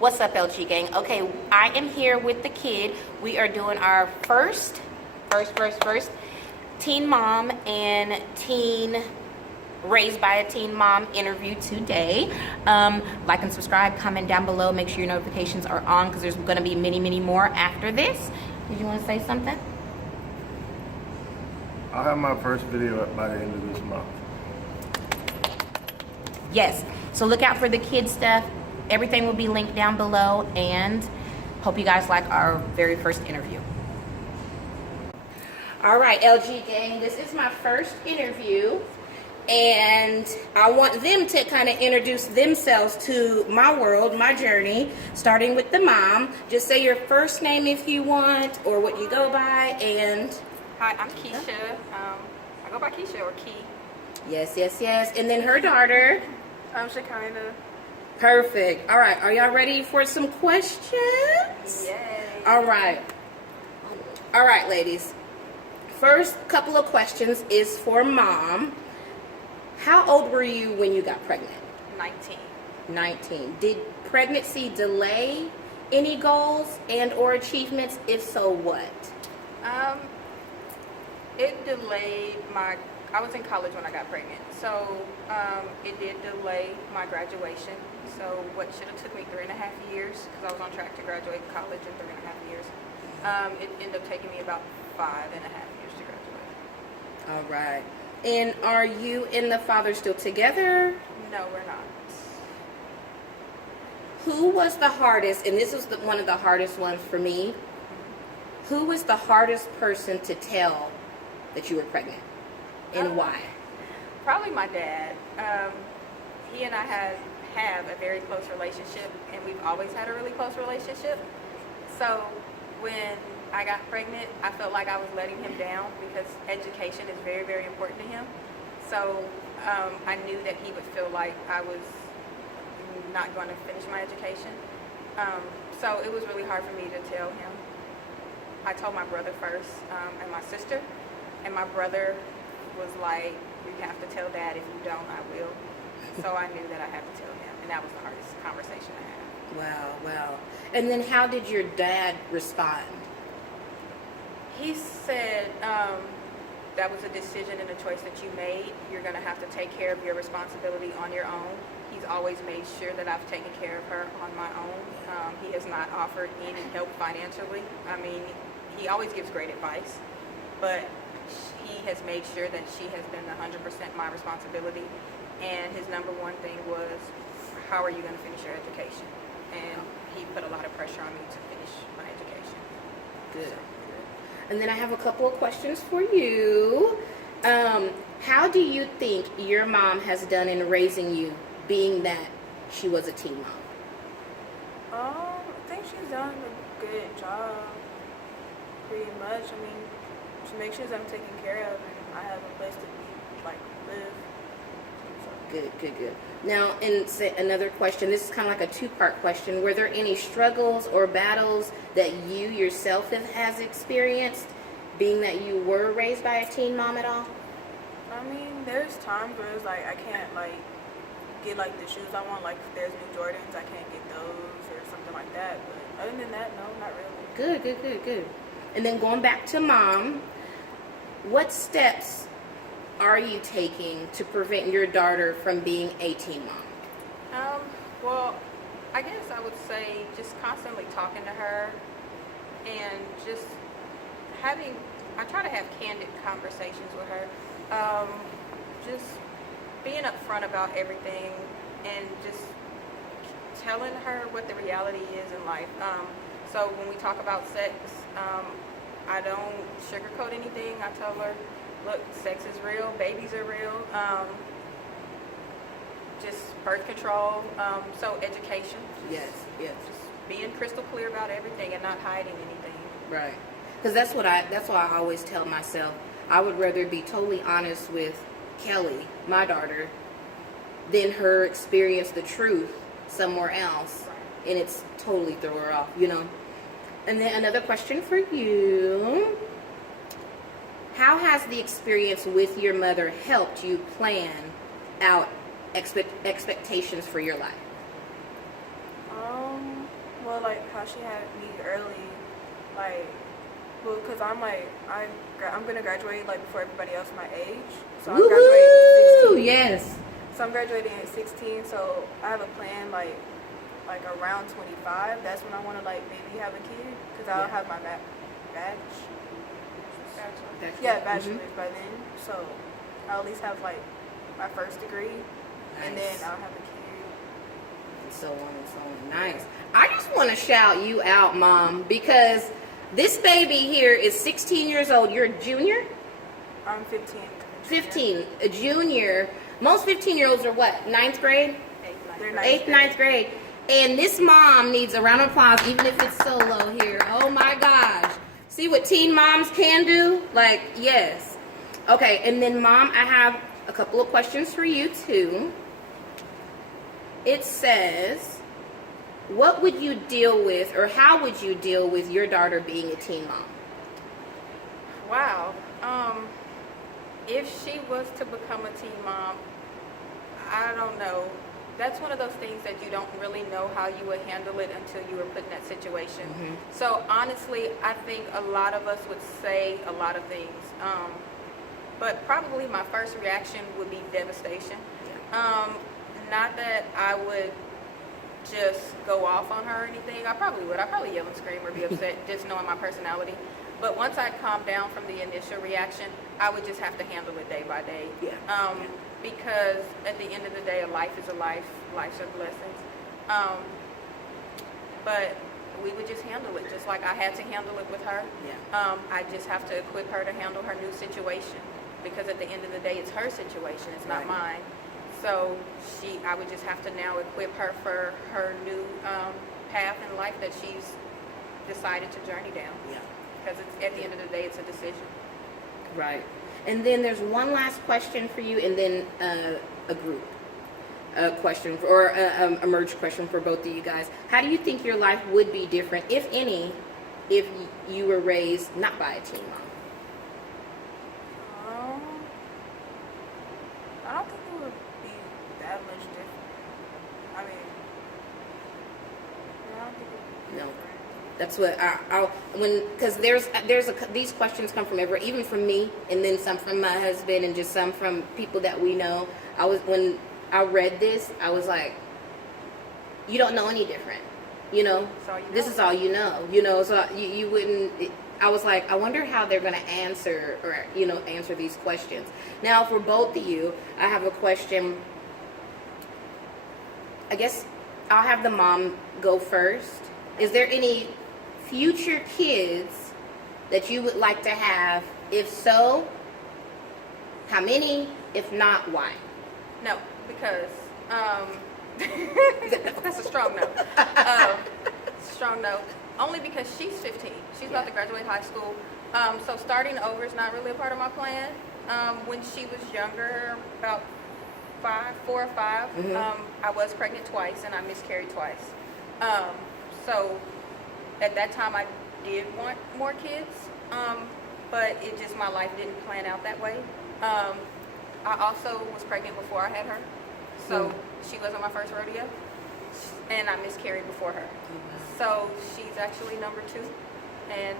What's up, LG gang? Okay, I am here with the kid. We are doing our first teen mom and teen raised by a teen mom interview today. Like and subscribe, comment down below, make sure your notifications are on because there's going to be many more after this. Did you want to say something? I'll have my first video up by the end of this month. Yes, so look out for the kid stuff. Everything will be linked down below, and hope you guys like our very first interview. All right, LG gang, this is my first interview, and I want them to kind of introduce themselves to my world, my journey, starting with the mom. Just say your first name if you want, or what you go by, and... Hi, I'm Keishia. I go by Keishia or Key. Yes. And then her daughter. I'm Shekinah. Perfect. All right, are y'all ready for some questions? Yay. All right, ladies. First couple of questions is for mom. How old were you when you got pregnant? 19. 19. Did pregnancy delay any goals and or achievements? If so, what? It delayed I was in college when I got pregnant, so it did delay my graduation. So what should have took me 3.5 years, because I was on track to graduate college in 3.5 years, it ended up taking me about 5.5 years to graduate. All right. And are you and the father still together? No, we're not. Who was the hardest, and this was one of the hardest ones for me, who was the hardest person to tell that you were pregnant, and why? Probably my dad. He and I have a very close relationship, and we've always had a really close relationship. So when I got pregnant, I felt like I was letting him down because education is very important to him. So I knew that he would feel like I was not going to finish my education. So it was really hard for me to tell him. I told my brother first, and my sister, and my brother was like, "You have to tell Dad. If you don't, I will." So I knew that I had to tell him, and that was the hardest conversation to have. Wow. And then how did your dad respond? He said, that was a decision and a choice that you made. You're going to have to take care of your responsibility on your own. He's always made sure that I've taken care of her on my own. He has not offered any help financially. I mean, he always gives great advice, but he has made sure that she has been 100% my responsibility. And his number one thing was, how are you going to finish your education? And he put a lot of pressure on me to finish my education. Good. And then I have a couple of questions for you. How do you think your mom has done in raising you, being that she was a teen mom? I think she's done a good job, pretty much. I mean, she makes sure I'm taken care of, and I have a place to live. Good. Now, another question. This is kind of like a two-part question. Were there any struggles or battles that you yourself has experienced, being that you were raised by a teen mom at all? I mean, there's times where it's like I can't get the shoes I want. Like if there's new Jordans, I can't get those or something like that. But other than that, no, not really. Good. And then going back to mom, what steps are you taking to prevent your daughter from being a teen mom? Well, I guess I would say just constantly talking to her and just I try to have candid conversations with her. Just being upfront about everything and just telling her what the reality is in life. So when we talk about sex, I don't sugarcoat anything. I tell her, look, sex is real, babies are real, just birth control, so education. Yes. Just being crystal clear about everything and not hiding anything. Right. Because that's why I always tell myself, I would rather be totally honest with Kelly, my daughter, than her experience the truth somewhere else, and it's totally throw her off, And then another question for you. How has the experience with your mother helped you plan out expectations for your life? know, like, how she had me early, like, well, because I'm, like, I'm going to graduate, like, before everybody else my age. So I'm graduating at 16. Yes. So I'm graduating at 16, so I have a plan, like around 25. That's when I want to, like, maybe have a kid, because I'll have my bachelor's by then. So I'll at least have, like, my first degree, and then I'll have a kid. And so on and so on. Nice. I just want to shout you out, Mom, because this baby here is 16 years old. You're a junior? I'm 15. 15, a junior. Most 15-year-olds are what? 9th grade? They're 8th, 9th grade. And this mom needs a round of applause, even if it's solo here. Oh my gosh. See what teen moms can do? Like, yes. Okay, and then Mom, I have a couple of questions for you too. It says, what would you deal with, or how would you deal with your daughter being a teen mom? Wow. If she was to become a teen mom, I don't know. That's one of those things that you don't really know how you would handle it until you were put in that situation. Mm-hmm. So honestly, I think a lot of us would say a lot of things. But probably my first reaction would be devastation. Not that I would just go off on her or anything. I probably would. I'd probably yell and scream or be upset, just knowing my personality. But once I calmed down from the initial reaction, I would just have to handle it day by day. Because at the end of the day, a life is a life. Life's are blessings. But we would just handle it, just like I had to handle it with her. I just have to equip her to handle her new situation. Because at the end of the day, it's her situation. It's not mine. So I would just have to now equip her for her new path in life that she's decided to journey down. Because at the end of the day, it's a decision. Right. And then there's one last question for you, and then a group question, or a merged question for both of you guys. How do you think your life would be different, if any, if you were raised not by a teen mom? I don't think it would be that much different. I mean, I don't think it would be No. different. That's what because these questions come from even from me, and then some from my husband, and just some from people that we know. When I read this, I was like, you don't know any different, This is all you know, so you wouldn't. I was like, I wonder how they're going to answer these questions. Now, for both of you, I have a question. I guess I'll have the mom go first. Is there any future kids that you would like to have? If so, how many? If not, why? No, because that's a strong no. Strong no. Only because she's 15. She's about to graduate high school. So starting over is not really a part of my plan. When she was younger, about 4 or 5, I was pregnant twice and I miscarried twice. So at that time I did want more kids, but my life didn't plan out that way. I also was pregnant before I had her, so she wasn't my first rodeo, and I miscarried before her. So she's actually number 2, and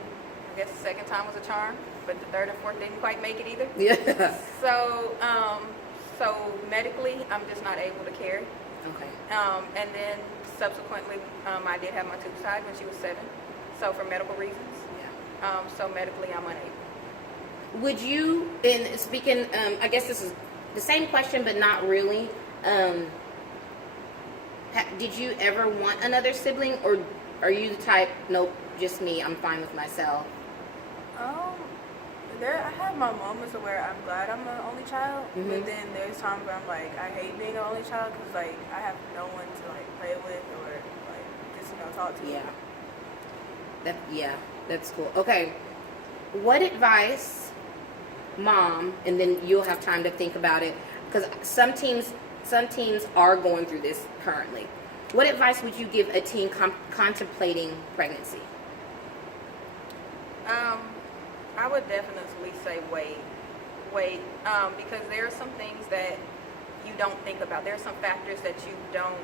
I guess the second time was a charm, but the third and fourth didn't quite make it either. Yeah. So medically, I'm just not able to carry. Okay. And then subsequently, I did have my tube tied when she was 7. So for medical reasons. So medically, I'm unable. Would you, in speaking, I guess this is the same question, but not really. Did you ever want another sibling, or are you the type, nope, just me, I'm fine with myself? I have my moments where I'm glad I'm the only child, but then there's times where I'm like, I hate being the only child because like I have no one to like play with or like just talk to. That's cool. Okay, what advice, Mom, and then you'll have time to think about it, because some teens are going through this currently. What advice would you give a teen contemplating pregnancy? I would definitely say wait, because there are some things that you don't think about. There are some factors that you don't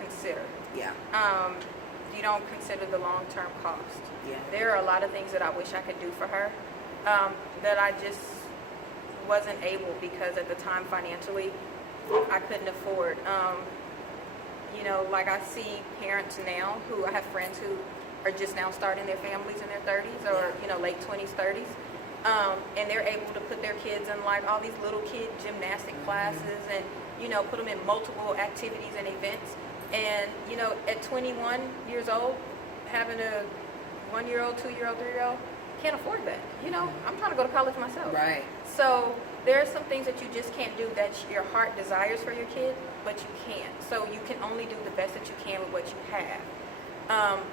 consider. you don't consider the long-term cost. Yeah. There are a lot of things that I wish I could do for her that I just wasn't able because at the time financially I couldn't afford. You know, like I see parents now who, I have friends who are just now starting their families in their 30s or, you know, late 20s, 30s. And they're able to put their kids in like all these little kid gymnastic classes and, you know, put them in multiple activities and events. And, you know, at 21 years old, having a 1-year-old, 2-year-old, 3-year-old, can't afford that. You know, I'm trying to go to college myself. Right. So there are some things that you just can't do that your heart desires for your kid, but you can't. So you can only do the best that you can with what you have.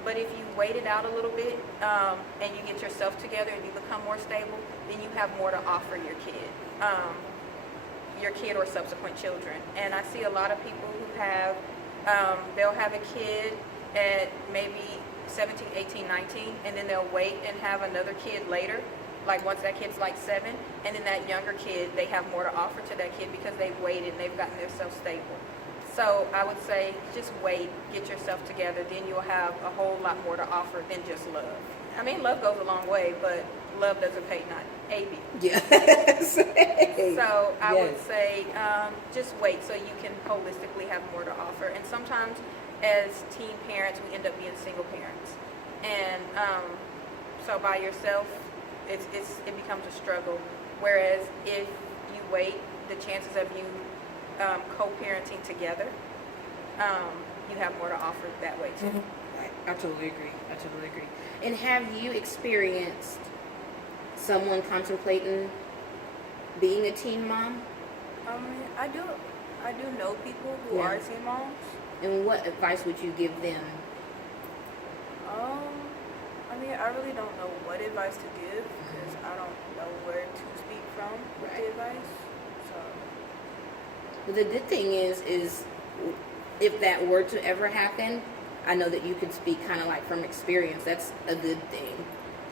But if you wait it out a little bit and you get yourself together and you become more stable, then you have more to offer your kid or subsequent children. And I see a lot of people who have, they'll have a kid at maybe 17, 18, 19, and then they'll wait and have another kid later, like once that kid's like 7, and then that younger kid, they have more to offer to that kid because they've waited and they've gotten themselves stable. So I would say just wait, get yourself together, then you'll have a whole lot more to offer than just love. I mean, love goes a long way, but love doesn't pay not a bill. Yes. So I would Yes. say just wait so you can holistically have more to offer. And sometimes as teen parents, we end up being single parents. And so by yourself, it becomes a struggle. Whereas if you wait, the chances of you co-parenting together, you have more to offer that way too. Right. I totally agree. And have you experienced someone contemplating being a teen mom? I do know people who Yeah. are teen moms. And what advice would you give them? I mean, I really don't know what advice to give because I don't know where to speak from with Right. the advice. So, But the good thing is if that were to ever happen, I know that you could speak kind of like from experience. That's a good thing.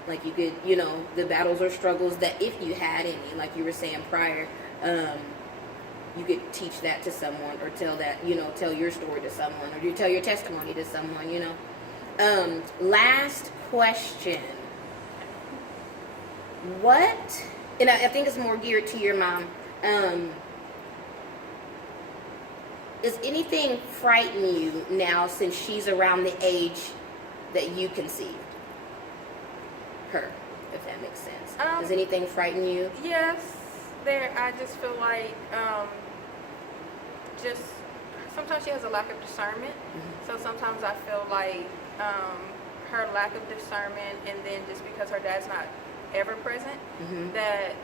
Like you could, you know, the battles or struggles that if you had any, like you were saying prior, you could teach that to someone or tell that, you know, tell your story to someone or you tell your testimony to someone, you know. Last question. What, and I think it's more geared to your mom, is anything frightening you now since she's around the age that you conceived her, if that makes sense? Does anything frighten you? Yes, I just feel like just sometimes she has a lack of discernment. So sometimes I feel like her lack of discernment, and then just because her dad's not ever present, that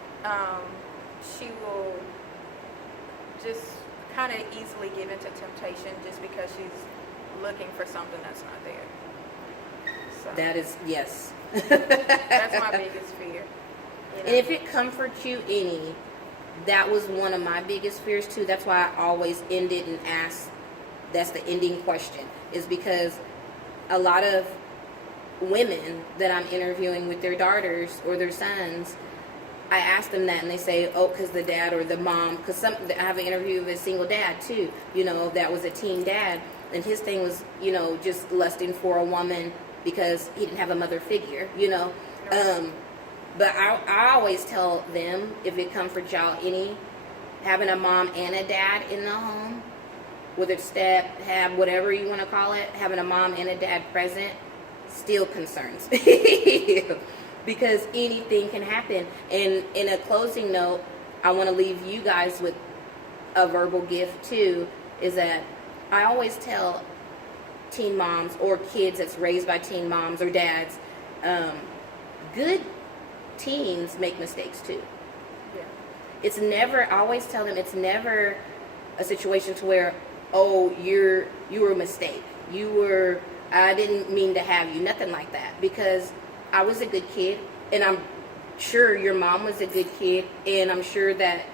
she will just kind of easily give into temptation just because she's looking for something that's not there. So That is, yes. that's my biggest fear. You know? And if it comforts you any, that was one of my biggest fears too. That's why I always ended and asked, that's the ending question, is because a lot of women that I'm interviewing with their daughters or their sons, I ask them that and they say, oh, because the dad or the mom, because I have an interview with a single dad too, you know, that was a teen dad, and his thing was, you know, just lusting for a woman because he didn't have a mother figure, you know. But I always tell them, if it comforts y'all any, having a mom and a dad in the home, whether it's step, have, whatever you want to call it, having a mom and a dad present still concerns me. Because anything can happen. And in a closing note, I want to leave you guys with a verbal gift too, is that I always tell teen moms or kids that's raised by teen moms or dads, good teens make mistakes too. Yeah. It's never, I always tell them, it's never a situation to where, oh, you were a mistake. I didn't mean to have you. Nothing like that. Because I was a good kid, and I'm sure your mom was a good kid, and I'm sure that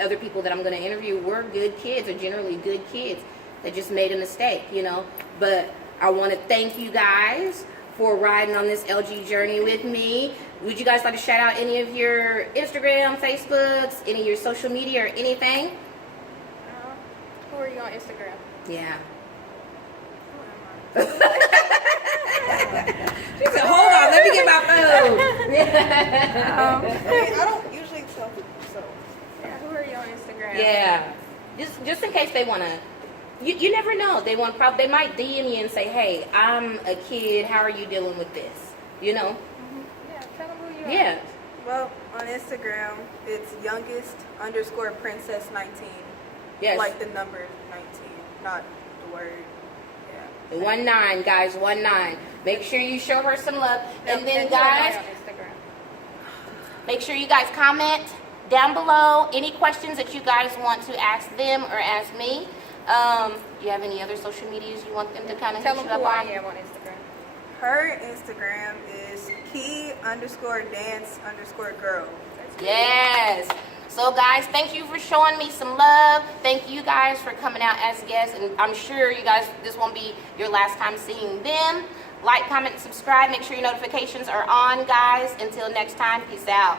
other people that I'm going to interview were good kids, or generally good kids that just made a mistake, you know. But I want to thank you guys for riding on this LG journey with me. Would you guys like to shout out any of your Instagram, Facebooks, any of your social media or anything? Who are you on Instagram? Yeah. who am I? I don't usually tell people, so. Yeah, who are you on Instagram? Yeah. Just in case they want to, you never know. They might DM you and say, hey, I'm a kid. How are you dealing with this? You know? Yeah, tell them who you are. Yeah. Well, on Instagram, it's youngest_princess19. Yes. Like the number 19, not the word. Yeah. 19, guys, 19. Make sure you show her some love. And then, who am I guys, on Instagram? make sure you guys comment down below any questions that you guys want to ask them or ask me. You have any other social medias you want them to kind of Tell hit them you who up I on? am on Instagram. Her Instagram is key_dance_girl. Yes. So, guys, thank you for showing me some love. Thank you guys for coming out as guests. And I'm sure you guys, this won't be your last time seeing them. Like, comment, subscribe. Make sure your notifications are on, guys. Until next time, peace out.